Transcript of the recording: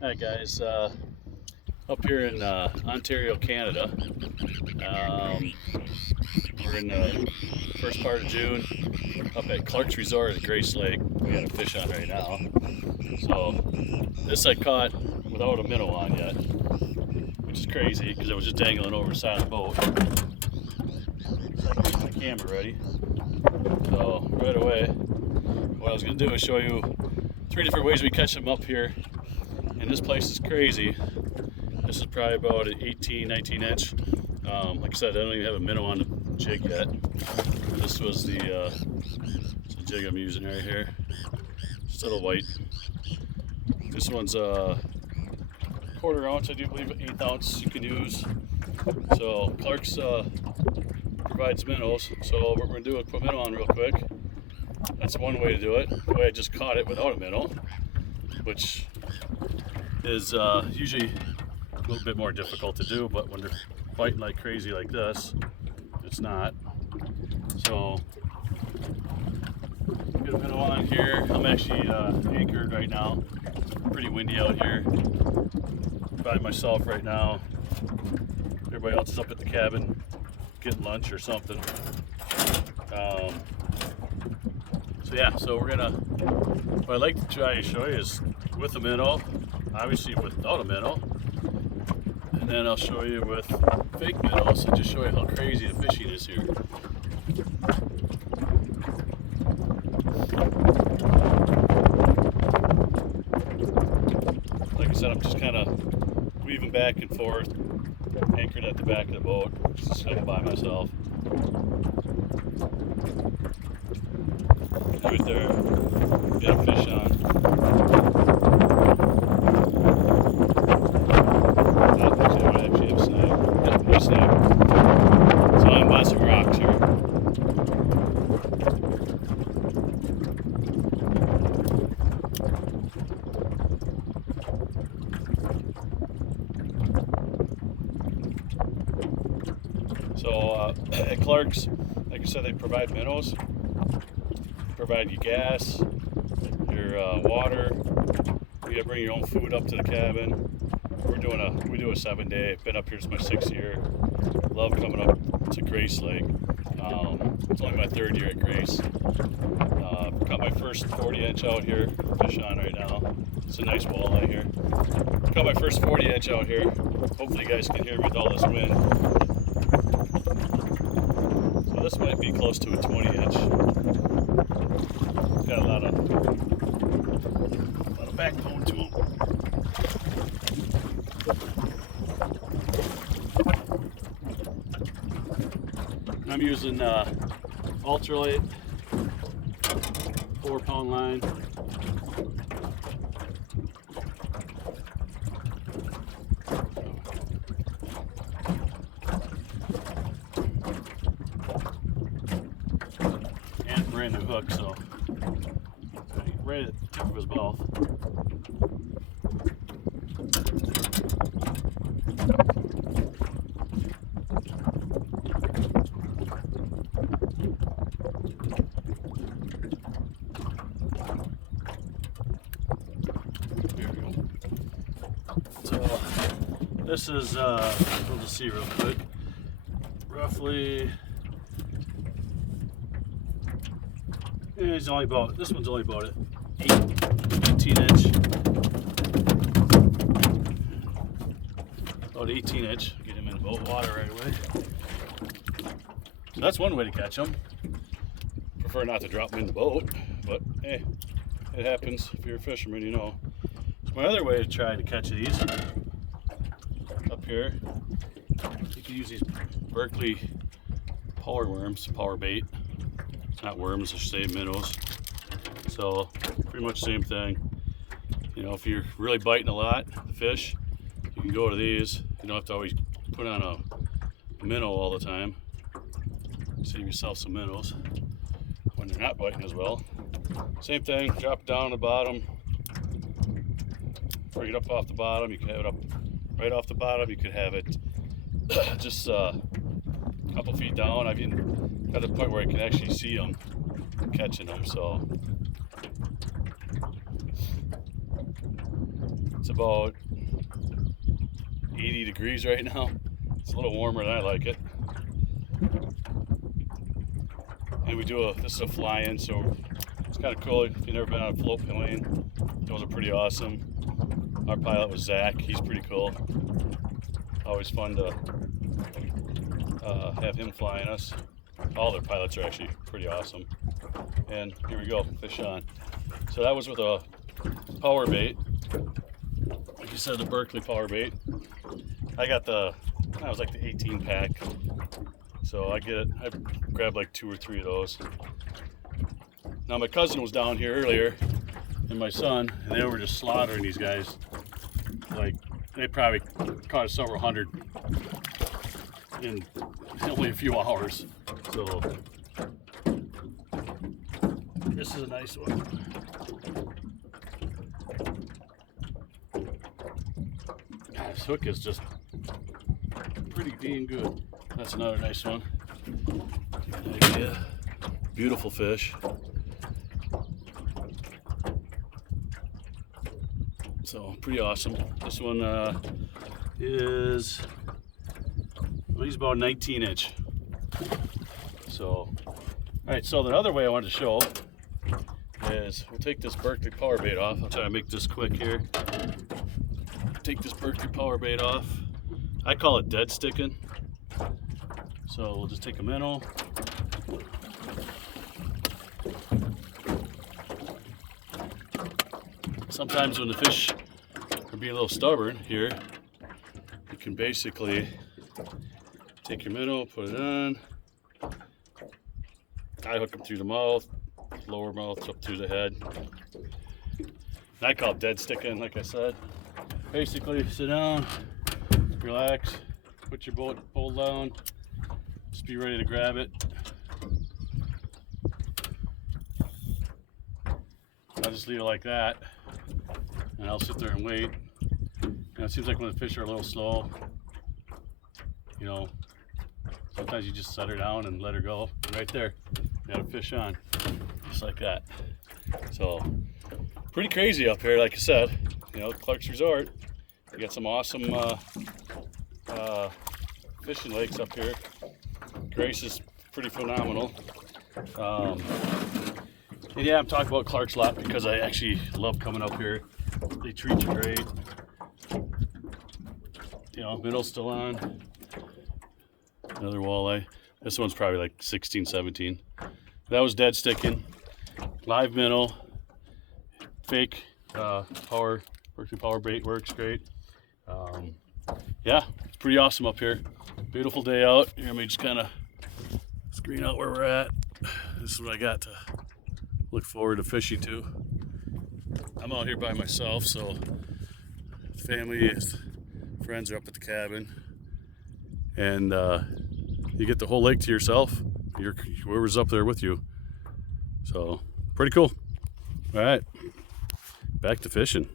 Hi guys, up here in Ontario, Canada. Um, we're in the first part of June up at Clark's Resort at Grace Lake. We got a fish on right now. So this I caught without a minnow on yet, which is crazy because it was just dangling over the side of the boat. So I can get my camera ready. So right away, what I was going to do is show you 3 different ways we catch them up here. And this place is crazy. This is probably about an 18, 19 inch. Like I said, I don't even have a minnow on the jig yet. This was the jig I'm using right here. Still a white. This one's a quarter ounce, I do believe, 1/8 ounce you can use. So Clark's provides minnows. So what we're gonna do is put minnow on real quick. That's one way to do it. The way I just caught it without a minnow, which is usually a little bit more difficult to do, but when they're biting like crazy like this, it's not. So get a minnow on here. I'm actually anchored right now. Pretty windy out here. By myself right now. Everybody else is up at the cabin getting lunch or something. So yeah, so we're gonna, what I'd like to try to show you is with a minnow, obviously without a minnow, and then I'll show you with fake minnows and just show you how crazy the fishing is here. Like I said, I'm just kind of weaving back and forth, anchored at the back of the boat, just kind of by myself. Right there, got a fish on. I actually have a snag. Got a nice snag. So I'm by some rocks here. So at Clark's, like I said, they provide minnows. Provide you gas, your water. You gotta bring your own food up to the cabin. We do a 7-day. Been up here, it's my 6th year. Love coming up to Grace Lake. It's only my 3rd year at Grace. Got my first 40-inch out here. Fish on right now. It's a nice walleye here. Got my first 40-inch out here. Hopefully you guys can hear me with all this wind. So this might be close to a 20-inch. Got a lot of backbone to them. I'm using ultralight 4-pound line. And a brand new hook, so right at the tip of his mouth. There we go. So this is, we'll just see real quick. Roughly, this one's only about 18 inch. About 18 inch. Get him in the boat water right away. So that's one way to catch them. Prefer not to drop them in the boat, but hey, it happens. If you're a fisherman, you know. So my other way to try to catch these up here, you can use these Berkeley power worms, power bait. Not worms, I should say, minnows. So pretty much the same thing. You know, if you're really biting a lot, the fish, you can go to these. You don't have to always put on a minnow all the time. Save yourself some minnows when they're not biting as well. Same thing, drop it down on the bottom. Bring it up off the bottom. You can have it up right off the bottom. You could have it just a couple feet down. I've even got to the point where I can actually see them catching them. So It's about 80 degrees right now. It's a little warmer than I like it. And this is a fly-in, so it's kind of cool. If you've never been on a float plane, those are pretty awesome. Our pilot was Zach. He's pretty cool. Always fun to have him flying us. All their pilots are actually pretty awesome. And here we go, fish on. So that was with a power bait. Like you said, the Berkeley power bait. I got that was like the 18 pack. So I grabbed like 2 or 3 of those. Now my cousin was down here earlier, and my son, and they were just slaughtering these guys. Like, they probably caught several hundred in only a few hours. So this is a nice one. This hook is just pretty dang good. That's another nice one. Yeah, beautiful fish. So pretty awesome. This one he's about 19 inch. So, all right. So the other way I wanted to show is we'll take this Berkeley power bait off. I'll try to make this quick here. Take this Berkeley power bait off. I call it dead sticking. So we'll just take a minnow. Sometimes when the fish are being a little stubborn here, you can basically take your minnow, put it on. I hook them through the mouth, lower mouth up through the head. And I call it dead sticking, like I said. Basically, sit down, relax, put your boat pole down, just be ready to grab it. I'll just leave it like that, and I'll sit there and wait. And it seems like when the fish are a little slow, you know, sometimes you just set her down and let her go. And right there, you got a fish on, just like that. So, pretty crazy up here, like I said. You know, Clark's Resort. We got some awesome fishing lakes up here. Grace is pretty phenomenal. And yeah, I'm talking about Clark's a lot because I actually love coming up here. They treat you great. You know, middle's still on. Another walleye. This one's probably like 16, 17. That was dead sticking. Live minnow. Fake Berkeley power bait works great. Yeah, it's pretty awesome up here. Beautiful day out. Here, let me just kind of screen out where we're at. This is what I got to look forward to fishing to. I'm out here by myself, so family, friends are up at the cabin, and you get the whole lake to yourself. Whoever's up there with you. So pretty cool. All right, back to fishing.